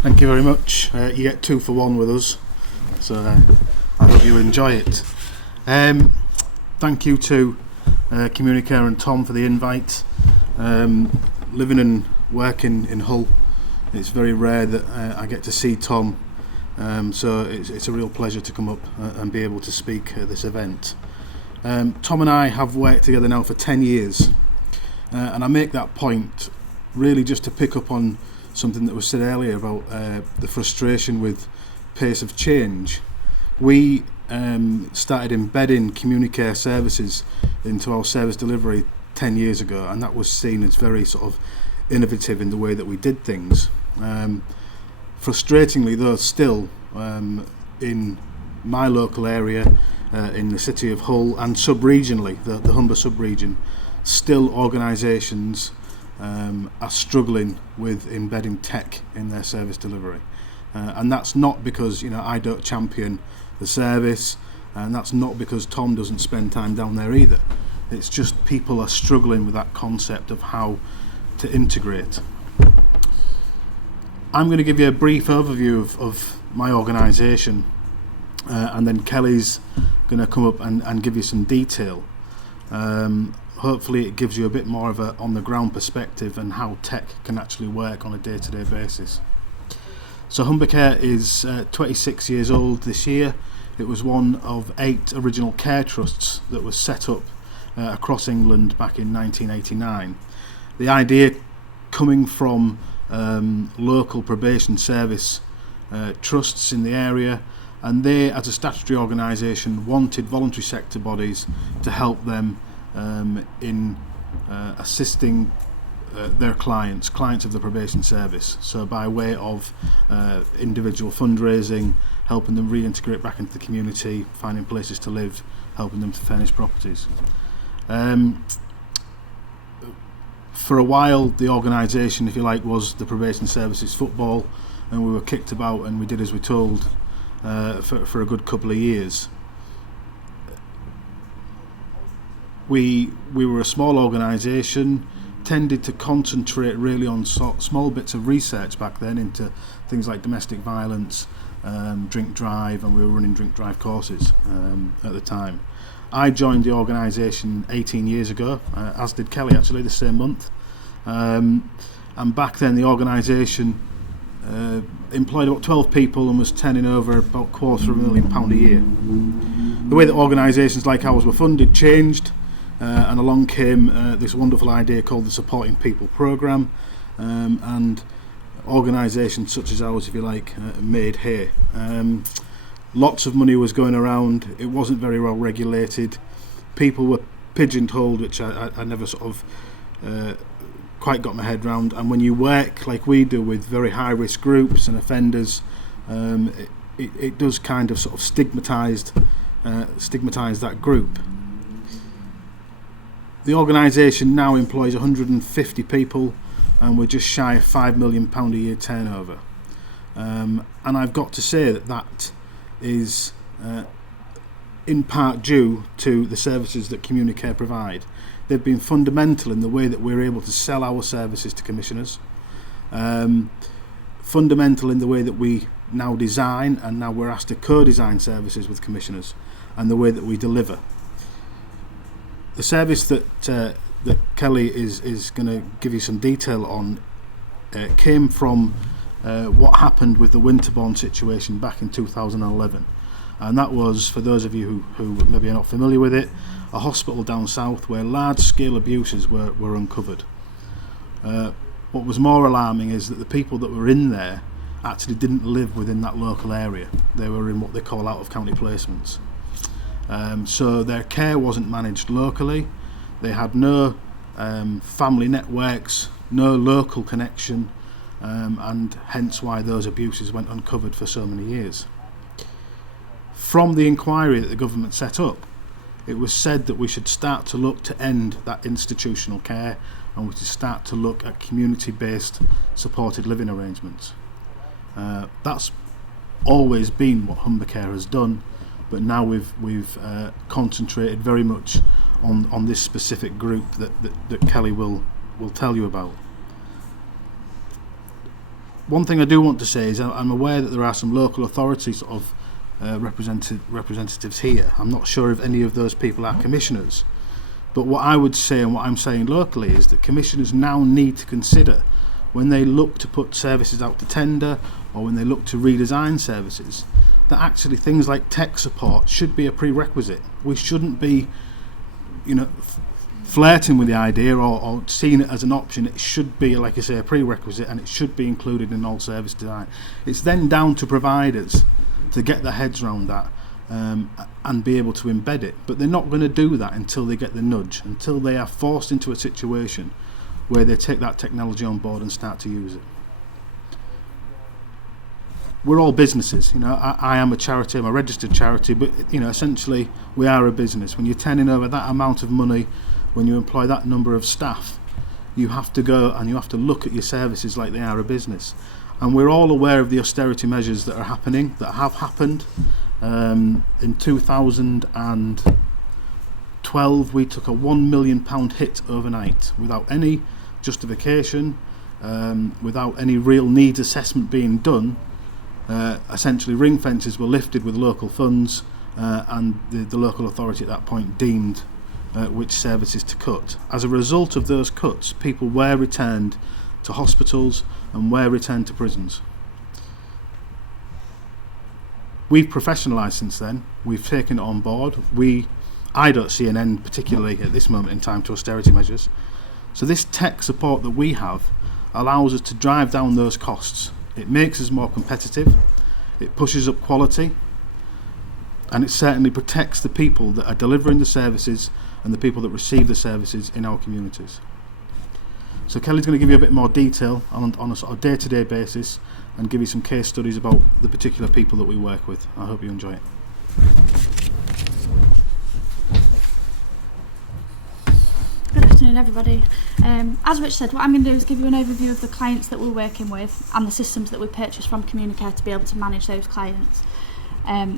Thank you very much. You get 2 for 1 with us, so I hope you enjoy it. Thank you to Humbercare and Tom for the invite. Living and working in Hull, it's very rare that I get to see Tom, so it's a real pleasure to come up and be able to speak at this event. Tom and I have worked together now for 10 years, and I make that point really just to pick up on something that was said earlier about the frustration with pace of change. We started embedding Humbercare services into our service delivery 10 years ago, and that was seen as very sort of innovative in the way that we did things. Frustratingly though, still in my local area, in the city of Hull and sub-regionally, the Humber sub-region, still organisations are struggling with embedding tech in their service delivery, and that's not because I don't champion the service, and that's not because Tom doesn't spend time down there either. It's just people are struggling with that concept of how to integrate. I'm going to give you a brief overview of my organisation, and then Kelly's going to come up and give you some detail. Hopefully it gives you a bit more of a on-the-ground perspective and how tech can actually work on a day-to-day basis. So Humbercare is 26 years old this year. It was one of 8 original care trusts that was set up across England back in 1989. The idea coming from local probation service trusts in the area, and they, as a statutory organisation, wanted voluntary sector bodies to help them in assisting their clients of the probation service, so by way of individual fundraising, helping them reintegrate back into the community, finding places to live, helping them to furnish properties. For a while the organisation, if you like, was the probation services football, and we were kicked about and we did as we told for a good couple of years. We were a small organisation, tended to concentrate really on small bits of research back then into things like domestic violence, drink drive, and we were running drink drive courses at the time. I joined the organisation 18 years ago, as did Kelly actually, the same month, and back then the organisation employed about 12 people and was turning over about £250,000 a year. The way that organisations like ours were funded changed, and along came this wonderful idea called the Supporting People Programme, and organisations such as ours, if you like, made hay. Lots of money was going around, it wasn't very well regulated, people were pigeonholed, which I never sort of quite got my head round, and when you work like we do with very high risk groups and offenders, it does kind of sort of stigmatise that group. The organisation now employs 150 people, and we're just shy of £5 million a year turnover. And I've got to say that is in part due to the services that Humbercare provide. They've been fundamental in the way that we're able to sell our services to commissioners, fundamental in the way that we now design, and now we're asked to co-design services with commissioners, and the way that we deliver. The service that Kelly is going to give you some detail on came from what happened with the Winterbourne situation back in 2011, and that was, for those of you who maybe are not familiar with it, a hospital down south where large-scale abuses were uncovered. What was more alarming is that the people that were in there actually didn't live within that local area. They were in what they call out-of-county placements. So their care wasn't managed locally, they had no family networks, no local connection, and hence why those abuses went uncovered for so many years. From the inquiry that the government set up, it was said that we should start to look to end that institutional care, and we should start to look at community-based supported living arrangements. That's always been what Humbercare has done, but now we've concentrated very much on this specific group that Kelly will tell you about. one thing I do want to say is I'm aware that there are some local authority sort of representatives here. I'm not sure if any of those people are commissioners, but what I would say and what I'm saying locally is that commissioners now need to consider, when they look to put services out to tender or when they look to redesign services, that actually things like tech support should be a prerequisite. We shouldn't be, flirting with the idea or seeing it as an option. It should be, like I say, a prerequisite, and it should be included in all service design. It's then down to providers to get their heads around that and be able to embed it. But they're not going to do that until they get the nudge, until they are forced into a situation where they take that technology on board and start to use it. We're all businesses, I am a charity, I'm a registered charity, but essentially we are a business. When you're turning over that amount of money, when you employ that number of staff, you have to go and you have to look at your services like they are a business. And we're all aware of the austerity measures that are happening, that have happened. In 2012 we took a £1 million hit overnight without any justification, without any real needs assessment being done. Essentially ring fences were lifted with local funds, and the local authority at that point deemed which services to cut. As a result of those cuts, people were returned to hospitals and were returned to prisons. We've professionalised since then. We've taken it on board. I don't see an end, particularly at this moment in time, to austerity measures. So this tech support that we have allows us to drive down those costs. It makes us more competitive, it pushes up quality, and it certainly protects the people that are delivering the services and the people that receive the services in our communities. So Kelly's going to give you a bit more detail on a sort of day-to-day basis and give you some case studies about the particular people that we work with. I hope you enjoy it. Good afternoon, everybody. As Rich said, what I'm going to do is give you an overview of the clients that we're working with and the systems that we purchase from Communicare to be able to manage those clients.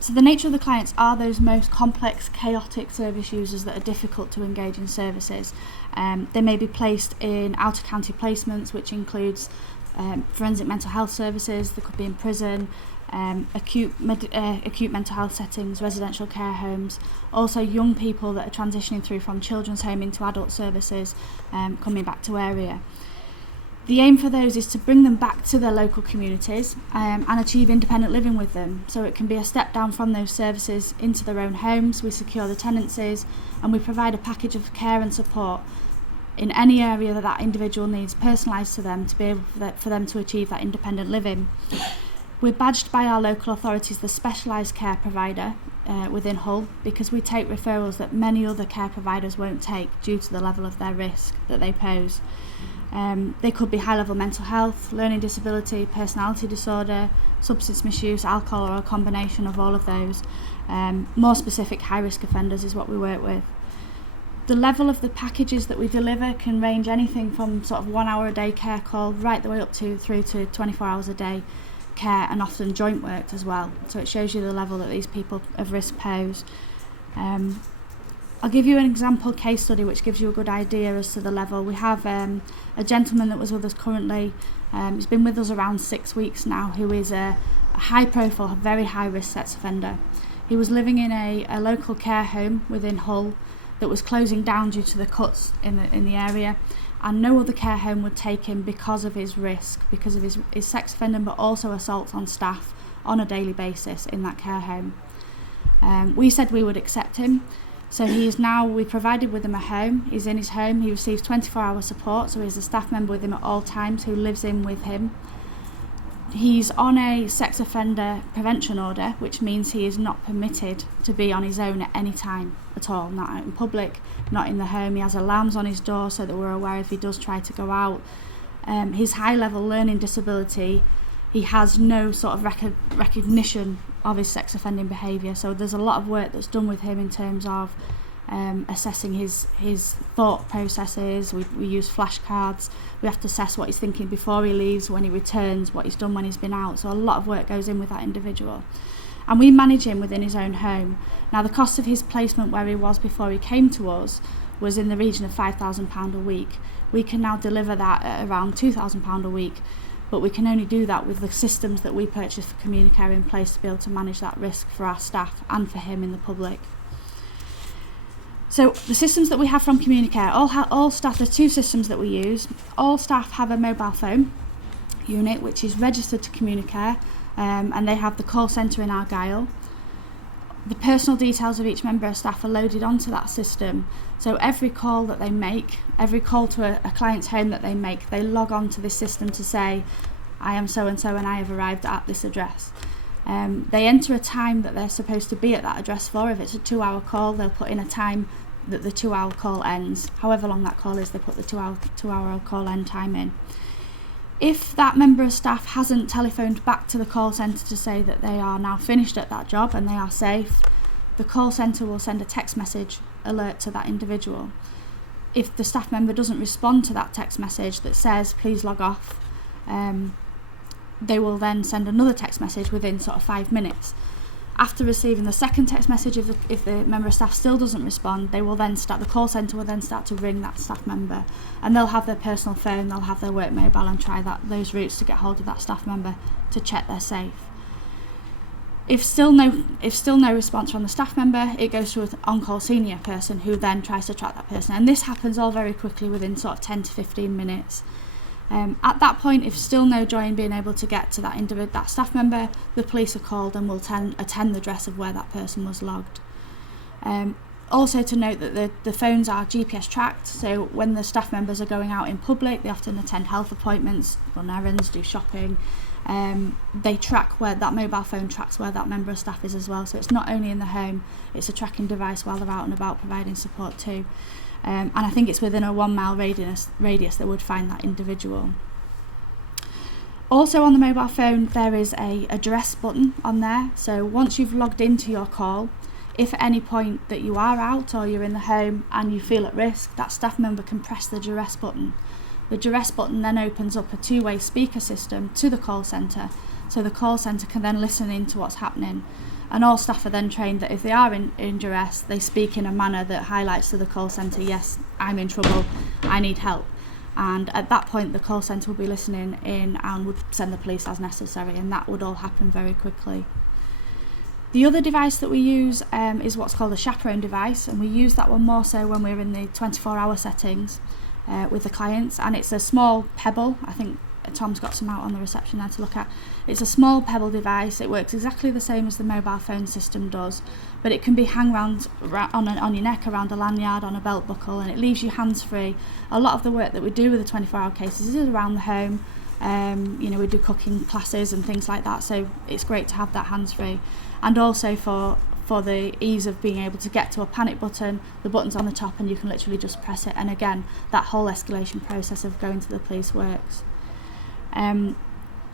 So the nature of the clients are those most complex, chaotic service users that are difficult to engage in services. They may be placed in out-of-county placements, which includes forensic mental health services. They could be in prison, acute mental health settings, residential care homes. Also young people that are transitioning through from children's home into adult services, coming back to area. The aim for those is to bring them back to their local communities and achieve independent living with them. So it can be a step down from those services into their own homes. We secure the tenancies and we provide a package of care and support in any area that individual needs, personalised to them to be able for them to achieve that independent living. We're badged by our local authorities the specialised care provider within Hull, because we take referrals that many other care providers won't take due to the level of their risk that they pose. They could be high-level mental health, learning disability, personality disorder, substance misuse, alcohol, or a combination of all of those. More specific high-risk offenders is what we work with. The level of the packages that we deliver can range anything from sort of 1 hour a day care call right the way up to through to 24 hours a day care, and often joint worked as well. So it shows you the level that these people of risk pose. I'll give you an example case study which gives you a good idea as to the level. We have a gentleman that was with us currently. He's been with us around 6 weeks now, who is a high profile, very high risk sex offender. He was living in a local care home within Hull that was closing down due to the cuts in the area, and no other care home would take him because of his risk, because of his sex offending, but also assaults on staff on a daily basis in that care home. We said we would accept him. So we provided with him a home. He's in his home. He receives 24-hour support, so he has a staff member with him at all times who lives in with him. He's on a sex offender prevention order, which means he is not permitted to be on his own at any time at all, not out in public, not in the home. He has alarms on his door so that we're aware if he does try to go out. His high-level learning disability, he has no sort of recognition of his sex offending behaviour, so there's a lot of work that's done with him in terms of assessing his thought processes. We use flashcards. We have to assess what he's thinking before he leaves, when he returns, what he's done when he's been out. So a lot of work goes in with that individual. And we manage him within his own home. Now, the cost of his placement where he was before he came to us was in the region of £5,000 a week. We can now deliver that at around £2,000 a week, but we can only do that with the systems that we purchase for Communicare in place to be able to manage that risk for our staff and for him in the public. So the systems that we have from Communicare, all staff, there's 2 systems that we use. All staff have a mobile phone unit which is registered to Communicare, and they have the call centre in Argyll. The personal details of each member of staff are loaded onto that system, so every call that they make, every call to a client's home that they make, they log on to this system to say, I am so and so and I have arrived at this address. They enter a time that they're supposed to be at that address for. If it's a 2-hour call, they'll put in a time that the 2-hour call ends. However long that call is, they put the 2-hour call end time in. If that member of staff hasn't telephoned back to the call centre to say that they are now finished at that job and they are safe, the call centre will send a text message alert to that individual. If the staff member doesn't respond to that text message that says please log off, they will then send another text message within sort of 5 minutes. After receiving the second text message, if the member of staff still doesn't respond, the call centre will then start to ring that staff member, and they'll have their personal phone, they'll have their work mobile and try those routes to get hold of that staff member to check they're safe. If still no response from the staff member, it goes to an on-call senior person who then tries to track that person, and this happens all very quickly within sort of 10 to 15 minutes. At that point, if still no joy in being able to get to that staff member, the police are called and will attend the address of where that person was logged. Also to note that the phones are GPS tracked, so when the staff members are going out in public, they often attend health appointments, run errands, do shopping. They track where that mobile phone tracks where that member of staff is as well, so it's not only in the home, it's a tracking device while they're out and about providing support too. And I think it's within a 1 mile radius that would find that individual. Also on the mobile phone there is a address button on there, so once you've logged into your call, if at any point that you are out or you're in the home and you feel at risk, that staff member can press the duress button. The duress button then opens up a 2-way speaker system to the call centre, so the call centre can then listen into what's happening. And all staff are then trained that if they are in duress, they speak in a manner that highlights to the call centre, yes, I'm in trouble, I need help. And at that point, the call centre will be listening in and would send the police as necessary, and that would all happen very quickly. The other device that we use is what's called a Chaperone Device, and we use that one more so when we're in the 24-hour settings with the clients, and it's a small pebble. I think Tom's got some out on the reception there to look at. It's a small pebble device. It works exactly the same as the mobile phone system does, but it can be hung round on your neck, around a lanyard, on a belt buckle, and it leaves you hands-free. A lot of the work that we do with the 24-hour cases is around the home. We do cooking classes and things like that, so it's great to have that hands-free. And also for the ease of being able to get to a panic button, the button's on the top and you can literally just press it, and again, that whole escalation process of going to the police works.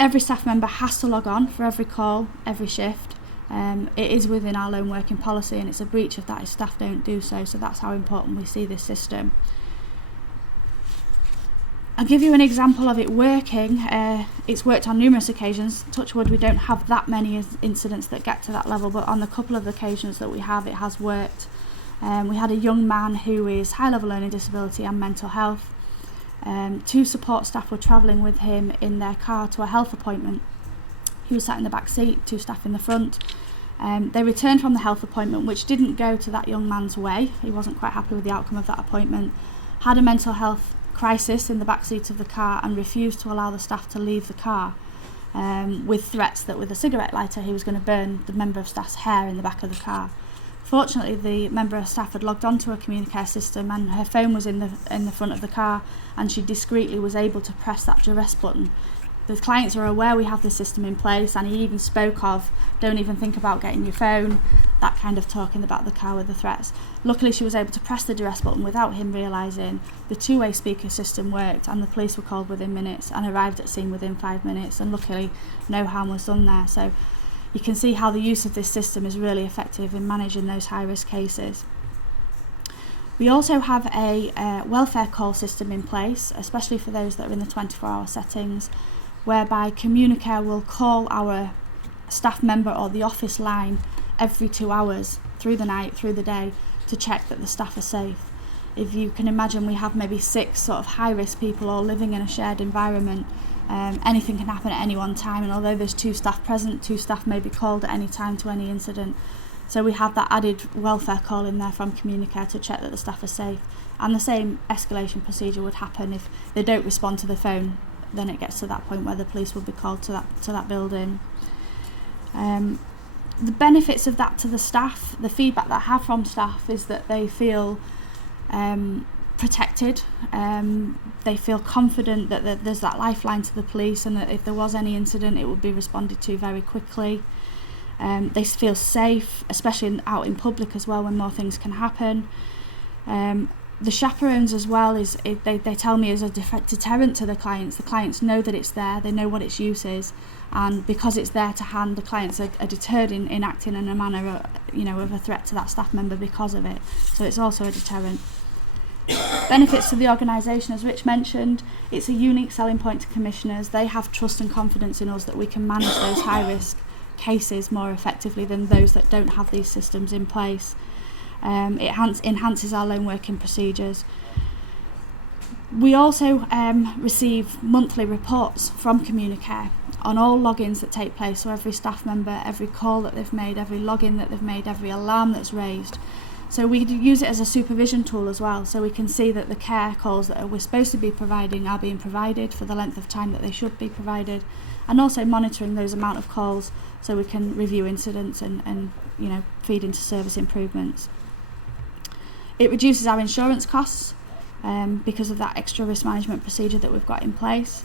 Every staff member has to log on for every call, every shift. It is within our lone working policy, and it's a breach of that if staff don't do so that's how important we see this system. I'll give you an example of it working. It's worked on numerous occasions. Touch wood, we don't have that many incidents that get to that level, but on the couple of occasions that we have, it has worked. We had a young man who is high level learning disability and mental health. 2 support staff were travelling with him in their car to a health appointment. He was sat in the back seat, 2 staff in the front. They returned from the health appointment, which didn't go to that young man's way. He wasn't quite happy with the outcome of that appointment, had a mental health crisis in the back seat of the car and refused to allow the staff to leave the car, with threats that with a cigarette lighter he was going to burn the member of staff's hair in the back of the car. Fortunately, the member of staff had logged onto a Communicare system and her phone was in the front of the car, and she discreetly was able to press that duress button. The clients are aware we have this system in place, and he even spoke of, don't even think about getting your phone, that kind of talk in the back of the car with the threats. Luckily, she was able to press the duress button without him realising. The 2-way speaker system worked, and the police were called within minutes and arrived at scene within 5 minutes, and luckily no harm was done there. So you can see how the use of this system is really effective in managing those high-risk cases. We also have a welfare call system in place, especially for those that are in the 24-hour settings, whereby Communicare will call our staff member or the office line every 2 hours through the night, through the day, to check that the staff are safe. If you can imagine, we have maybe 6 sort of high-risk people all living in a shared environment. Anything can happen at any one time, and although there's 2 staff present, 2 staff may be called at any time to any incident. So we have that added welfare call in there from Communicare to check that the staff are safe. And the same escalation procedure would happen if they don't respond to the phone. Then it gets to that point where the police will be called to that building. The benefits of that to the staff, the feedback that I have from staff is that they feel protected. They feel confident that there's that lifeline to the police, and that if there was any incident, it would be responded to very quickly. They feel safe, especially out in public as well, when more things can happen. The chaperones as well they tell me is a deterrent to the clients. The clients know that it's there, they know what its use is, and because it's there to hand, the clients are deterred in acting in a manner of a threat to that staff member because of it. So it's also a deterrent. Benefits to the organisation, as Rich mentioned, it's a unique selling point to commissioners. They have trust and confidence in us that we can manage those high risk cases more effectively than those that don't have these systems in place. It enhances our lone working procedures. We also receive monthly reports from Communicare on all logins that take place, so every staff member, every call that they've made, every login that they've made, every alarm that's raised. So we use it as a supervision tool as well, so we can see that the care calls that we're supposed to be providing are being provided for the length of time that they should be provided, and also monitoring those amount of calls so we can review incidents and feed into service improvements. It reduces our insurance costs because of that extra risk management procedure that we've got in place,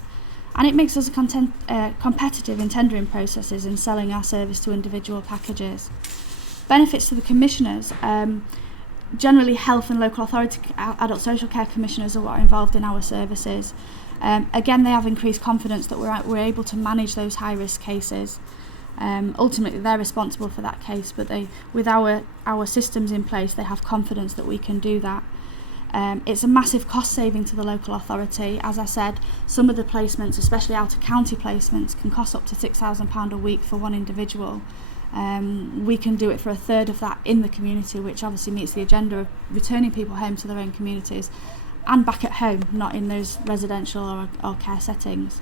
and it makes us competitive in tendering processes and selling our service to individual packages. Benefits to the commissioners, generally health and local authority adult social care commissioners are what are involved in our services. Again, they have increased confidence that we're able to manage those high risk cases. Ultimately they're responsible for that case, but with our systems in place, they have confidence that we can do that. It's a massive cost saving to the local authority. As I said, some of the placements, especially out of county placements, can cost up to £6,000 a week for one individual. We can do it for a third of that in the community, which obviously meets the agenda of returning people home to their own communities and back at home, not in those residential or care settings.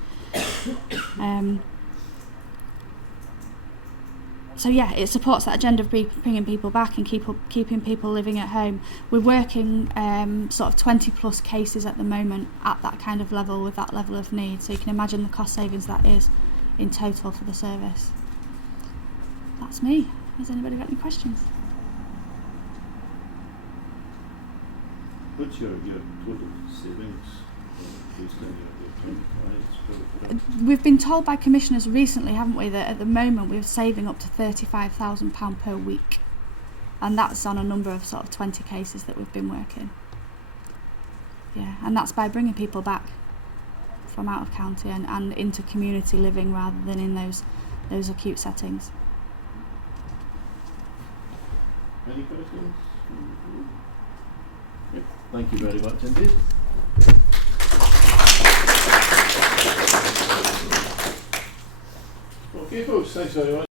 So yeah, it supports that agenda of bringing people back and keeping people living at home. We're working sort of 20 plus cases at the moment at that kind of level with that level of need. So you can imagine the cost savings that is in total for the service. That's me. Has anybody got any questions? What's your total savings based on your 20 clients? We've been told by commissioners recently, haven't we, that at the moment we're saving up to £35,000 per week, and that's on a number of sort of 20 cases that we've been working. Yeah, and that's by bringing people back from out of county and into community living rather than in those acute settings. Any questions? Yep. Thank you very much indeed. Okay folks, thanks very much.